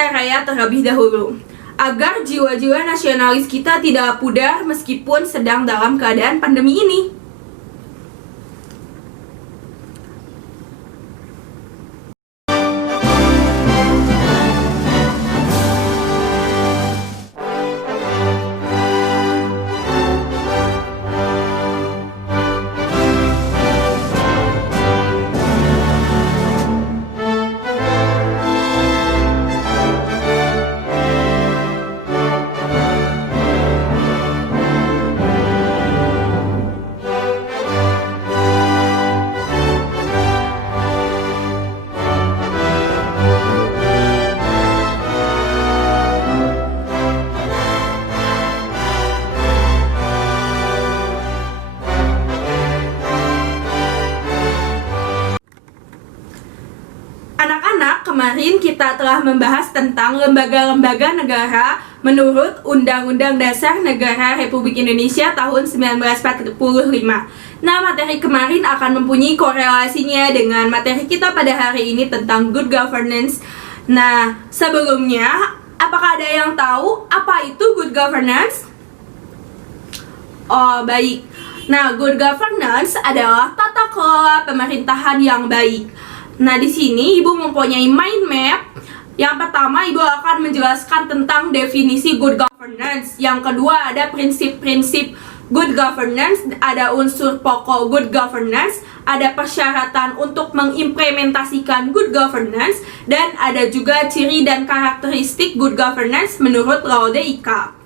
Indonesia Raya terlebih dahulu, agar jiwa-jiwa nasionalis kita tidak pudar meskipun sedang dalam keadaan pandemi ini. Anak-anak, kemarin kita telah membahas tentang lembaga-lembaga negara menurut Undang-Undang Dasar Negara Republik Indonesia tahun 1945. Nah, materi kemarin akan mempunyai korelasinya dengan materi kita pada hari ini tentang good governance. Nah, sebelumnya, apakah ada yang tahu apa itu good governance? Oh, baik. Nah, good governance adalah tata kelola pemerintahan yang baik. Nah, di sini Ibu mempunyai mind map. Yang pertama, Ibu akan menjelaskan tentang definisi good governance. Yang kedua, ada prinsip-prinsip good governance, ada unsur pokok good governance, ada persyaratan untuk mengimplementasikan good governance, dan ada juga ciri dan karakteristik good governance menurut Laude Ika.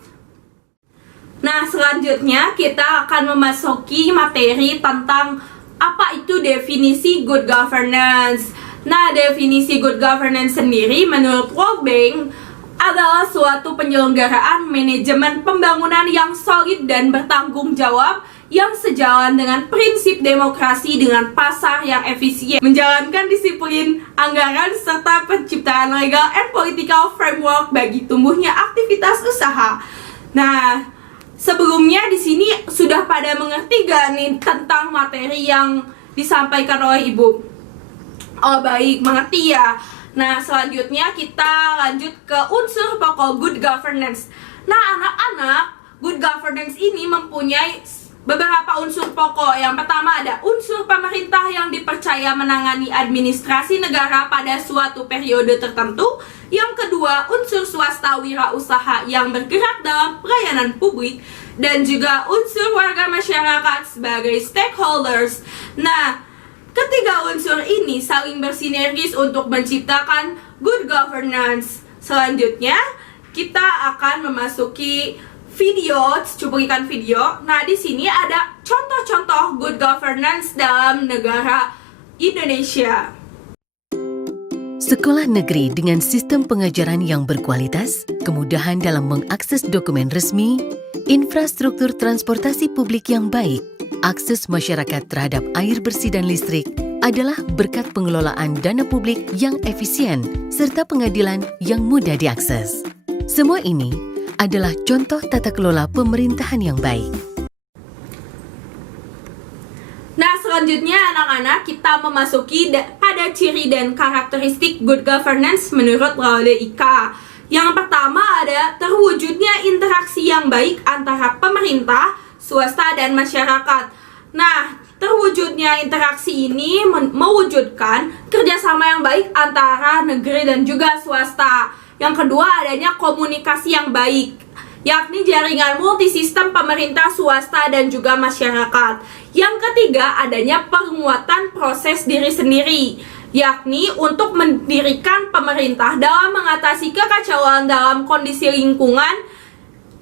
Nah, selanjutnya kita akan memasuki materi tentang apa itu definisi good governance. Nah, definisi good governance sendiri menurut World Bank adalah suatu penyelenggaraan manajemen pembangunan yang solid dan bertanggung jawab yang sejalan dengan prinsip demokrasi dengan pasar yang efisien, menjalankan disiplin anggaran serta penciptaan legal and political framework bagi tumbuhnya aktivitas usaha. Nah, sebelumnya di sini sudah pada mengerti gak nih tentang materi yang disampaikan oleh Ibu? Oh, baik, mengerti ya. Nah, selanjutnya kita lanjut ke unsur pokok good governance. Nah, anak-anak, good governance ini mempunyai beberapa unsur pokok. Yang pertama ada unsur pemerintah yang dipercaya menangani administrasi negara pada suatu periode tertentu. Yang kedua, unsur swasta wirausaha yang bergerak dalam pelayanan publik. Dan juga unsur warga masyarakat sebagai stakeholders. Nah, ketiga unsur ini saling bersinergis untuk menciptakan good governance. Selanjutnya, kita akan memasuki video, cuplikan video. Nah, di sini ada contoh-contoh good governance dalam negara Indonesia. Sekolah negeri dengan sistem pengajaran yang berkualitas, kemudahan dalam mengakses dokumen resmi, infrastruktur transportasi publik yang baik, akses masyarakat terhadap air bersih dan listrik adalah berkat pengelolaan dana publik yang efisien serta pengadilan yang mudah diakses. Semua ini adalah contoh tata kelola pemerintahan yang baik. Nah, selanjutnya anak-anak kita memasuki pada ciri dan karakteristik good governance menurut Laude Ika. Yang pertama ada terwujudnya interaksi yang baik antara pemerintah, swasta, dan masyarakat. Nah, terwujudnya interaksi ini mewujudkan kerjasama yang baik antara negeri dan juga swasta. Yang kedua adanya komunikasi yang baik, yakni jaringan multisistem pemerintah, swasta, dan juga masyarakat. Yang ketiga adanya penguatan proses diri sendiri, yakni untuk mendirikan pemerintah dalam mengatasi kekacauan dalam kondisi lingkungan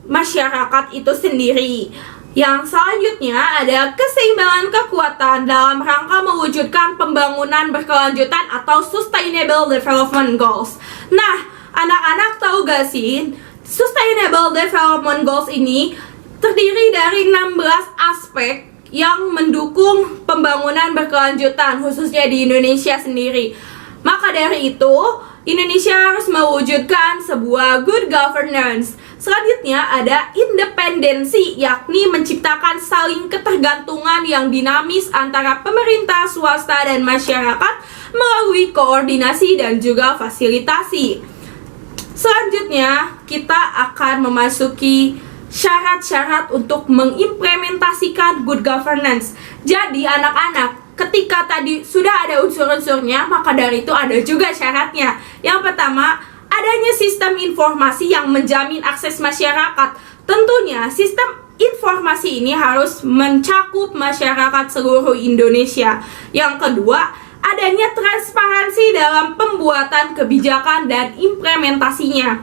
masyarakat itu sendiri. Yang selanjutnya ada keseimbangan kekuatan dalam rangka mewujudkan pembangunan berkelanjutan atau Sustainable Development Goals. Nah, anak-anak tahu gak sih, Sustainable Development Goals ini terdiri dari 16 aspek yang mendukung pembangunan berkelanjutan, khususnya di Indonesia sendiri. Maka dari itu, Indonesia harus mewujudkan sebuah good governance. Selanjutnya ada independensi, yakni menciptakan saling ketergantungan yang dinamis antara pemerintah, swasta, dan masyarakat melalui koordinasi dan juga fasilitasi. Selanjutnya, kita akan memasuki syarat-syarat untuk mengimplementasikan good governance. Jadi anak-anak, ketika tadi sudah ada unsur-unsurnya, maka dari itu ada juga syaratnya. Yang pertama, adanya sistem informasi yang menjamin akses masyarakat. Tentunya sistem informasi ini harus mencakup masyarakat seluruh Indonesia. Yang kedua, adanya transparansi dalam pembuatan kebijakan dan implementasinya.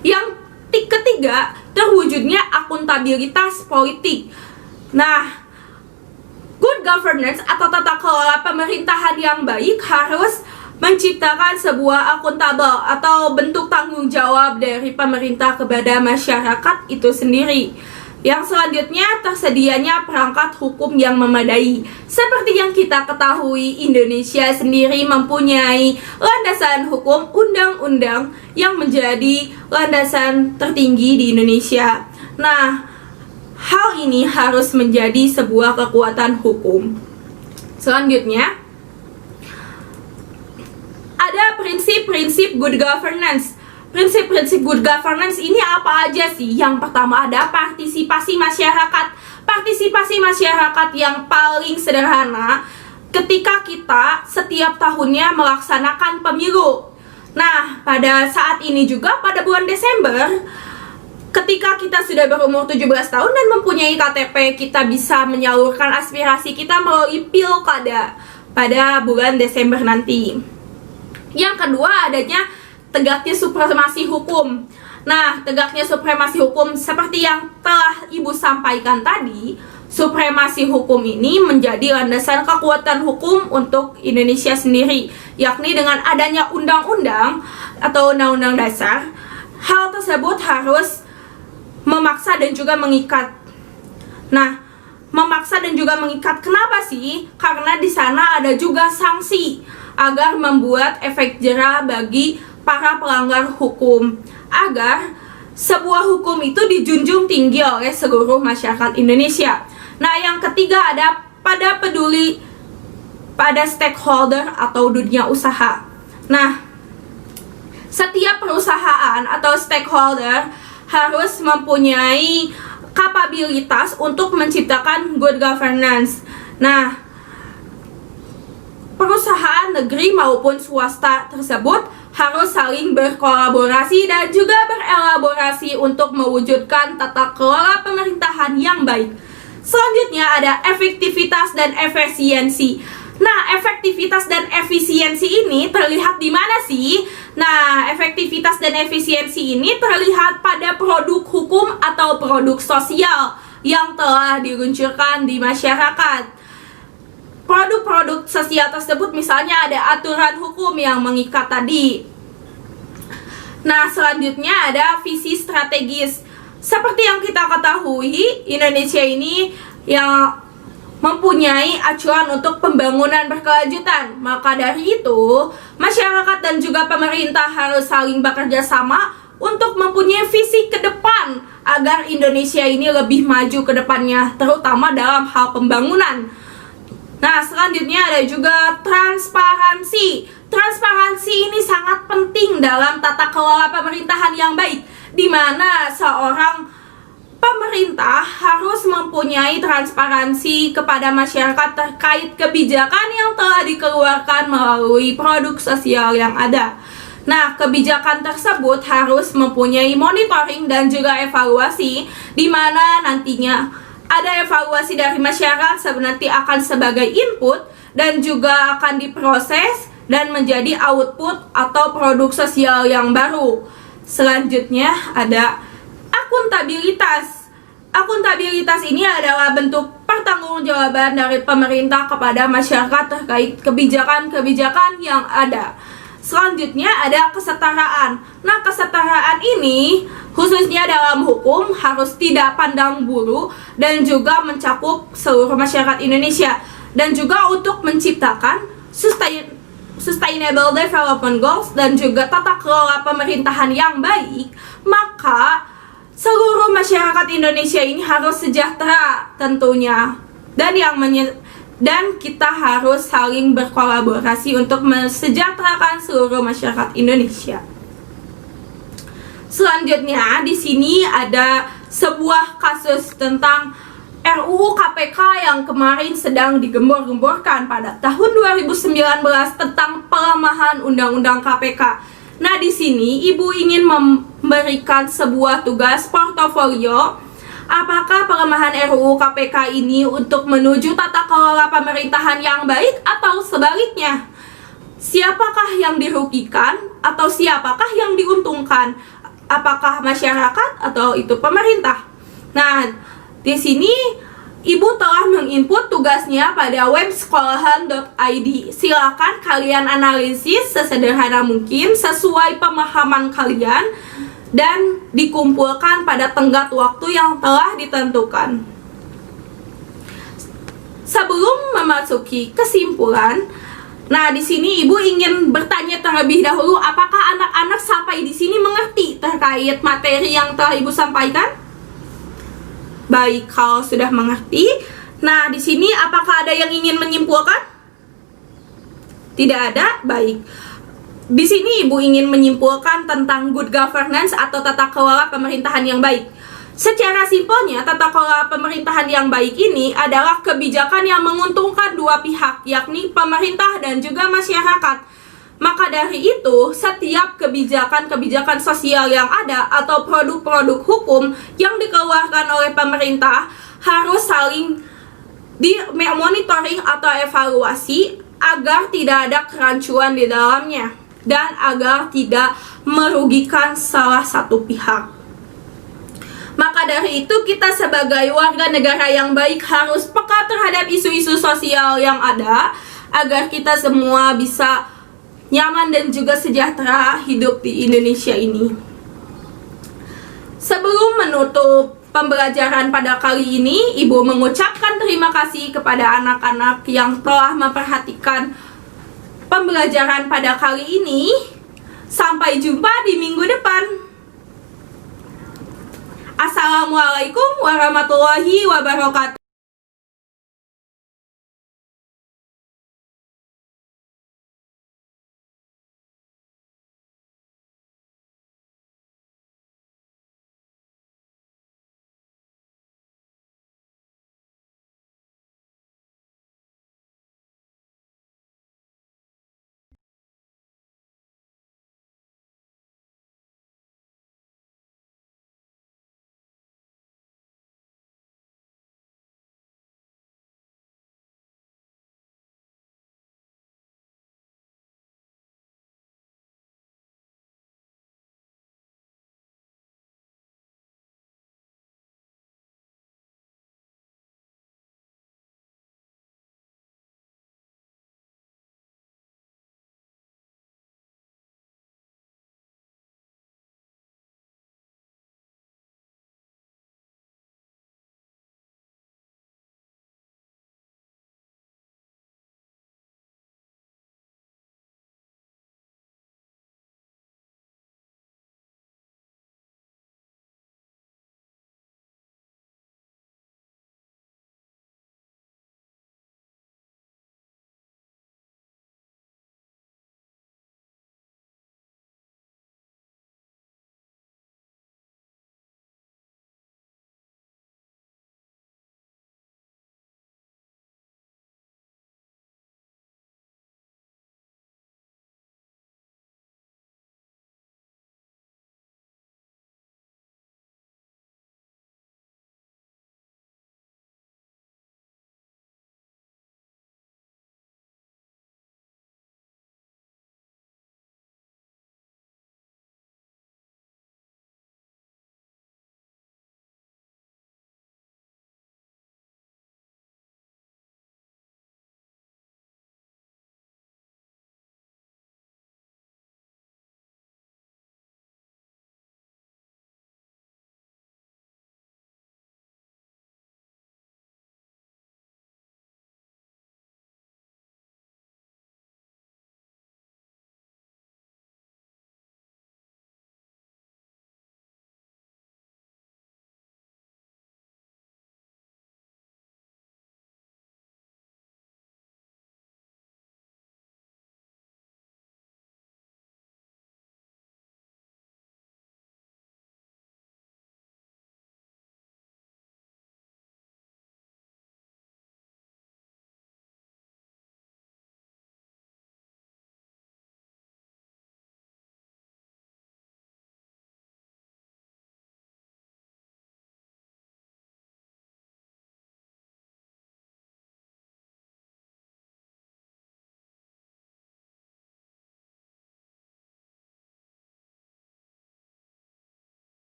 Yang ketiga, terwujudnya akuntabilitas politik. Nah, good governance atau tata kelola pemerintahan yang baik harus menciptakan sebuah akuntabel atau bentuk tanggung jawab dari pemerintah kepada masyarakat itu sendiri. Yang selanjutnya, tersedianya perangkat hukum yang memadai. Seperti yang kita ketahui, Indonesia sendiri mempunyai landasan hukum undang-undang yang menjadi landasan tertinggi di Indonesia. Nah, hal ini harus menjadi sebuah kekuatan hukum. Selanjutnya, ada prinsip-prinsip good governance. Prinsip-prinsip good governance ini apa aja sih? Yang pertama ada partisipasi masyarakat. Partisipasi masyarakat yang paling sederhana ketika kita setiap tahunnya melaksanakan pemilu. Nah, pada saat ini juga pada bulan Desember, ketika kita sudah berumur 17 tahun dan mempunyai KTP, kita bisa menyalurkan aspirasi kita melalui pilkada pada bulan Desember nanti. Yang kedua, adanya tegaknya supremasi hukum. Nah, tegaknya supremasi hukum seperti yang telah Ibu sampaikan tadi, supremasi hukum ini menjadi landasan kekuatan hukum untuk Indonesia sendiri, yakni dengan adanya undang-undang atau undang-undang dasar. Hal tersebut harus memaksa dan juga mengikat. Nah, memaksa dan juga mengikat kenapa sih? Karena di sana ada juga sanksi agar membuat efek jera bagi para pelanggar hukum, agar sebuah hukum itu dijunjung tinggi oleh seluruh masyarakat Indonesia. Nah, yang ketiga ada peduli pada stakeholder atau dunia usaha. Nah, setiap perusahaan atau stakeholder harus mempunyai kapabilitas untuk menciptakan good governance. Nah, perusahaan negeri maupun swasta tersebut harus saling berkolaborasi dan juga berelaborasi untuk mewujudkan tata kelola pemerintahan yang baik. Selanjutnya ada efektivitas dan efisiensi. Nah, efektivitas dan efisiensi ini terlihat di mana sih? Nah, efektivitas dan efisiensi ini terlihat pada produk hukum atau produk sosial yang telah diluncurkan di masyarakat. Produk-produk sosial tersebut misalnya ada aturan hukum yang mengikat tadi. Nah, selanjutnya ada visi strategis. Seperti yang kita ketahui, Indonesia ini yang mempunyai acuan untuk pembangunan berkelanjutan. Maka dari itu, masyarakat dan juga pemerintah harus saling bekerja sama untuk mempunyai visi ke depan agar Indonesia ini lebih maju ke depannya, terutama dalam hal pembangunan. Nah, selanjutnya ada juga transparansi. Transparansi ini sangat penting dalam tata kelola pemerintahan yang baik, di mana seorang pemerintah harus mempunyai transparansi kepada masyarakat terkait kebijakan yang telah dikeluarkan melalui produk sosial yang ada. Nah, kebijakan tersebut harus mempunyai monitoring dan juga evaluasi, di mana nantinya ada evaluasi dari masyarakat nanti akan sebagai input dan juga akan diproses dan menjadi output atau produk sosial yang baru. Selanjutnya ada akuntabilitas. Akuntabilitas ini adalah bentuk pertanggungjawaban dari pemerintah kepada masyarakat terkait kebijakan-kebijakan yang ada. Selanjutnya ada kesetaraan. Nah, kesetaraan ini khususnya dalam hukum harus tidak pandang bulu dan juga mencakup seluruh masyarakat Indonesia, dan juga untuk menciptakan Sustainable Development Goals dan juga tata kelola pemerintahan yang baik, maka seluruh masyarakat Indonesia ini harus sejahtera tentunya, dan kita harus saling berkolaborasi untuk mensejahterakan seluruh masyarakat Indonesia. Selanjutnya di sini ada sebuah kasus tentang RUU KPK yang kemarin sedang digembor-gemborkan pada tahun 2019 tentang pelemahan Undang-Undang KPK. Nah, di sini Ibu ingin memberikan sebuah tugas portofolio. Apakah pelemahan RUU KPK ini untuk menuju tata kelola pemerintahan yang baik atau sebaliknya? Siapakah yang dirugikan atau siapakah yang diuntungkan? Apakah masyarakat atau itu pemerintah? Nah, di sini Ibu telah menginput tugasnya pada web sekolahan.id. Silakan kalian analisis sesederhana mungkin sesuai pemahaman kalian dan dikumpulkan pada tenggat waktu yang telah ditentukan. Sebelum memasuki kesimpulan, nah, di sini Ibu ingin bertanya terlebih dahulu, apakah anak-anak sampai di sini mengerti terkait materi yang telah Ibu sampaikan? Baik, kalau sudah mengerti, nah di sini apakah ada yang ingin menyimpulkan? Tidak ada? Baik. Di sini Ibu ingin menyimpulkan tentang good governance atau tata kelola pemerintahan yang baik. Secara simpelnya, tata kelola pemerintahan yang baik ini adalah kebijakan yang menguntungkan dua pihak, yakni pemerintah dan juga masyarakat. Maka dari itu, setiap kebijakan-kebijakan sosial yang ada atau produk-produk hukum yang dikeluarkan oleh pemerintah harus saling dimonitoring atau evaluasi agar tidak ada kerancuan di dalamnya dan agar tidak merugikan salah satu pihak. Maka dari itu, kita sebagai warga negara yang baik harus peka terhadap isu-isu sosial yang ada agar kita semua bisa nyaman dan juga sejahtera hidup di Indonesia ini. Sebelum menutup pembelajaran pada kali ini, Ibu mengucapkan terima kasih kepada anak-anak yang telah memperhatikan pembelajaran pada kali ini. Sampai jumpa di minggu depan. Assalamualaikum warahmatullahi wabarakatuh.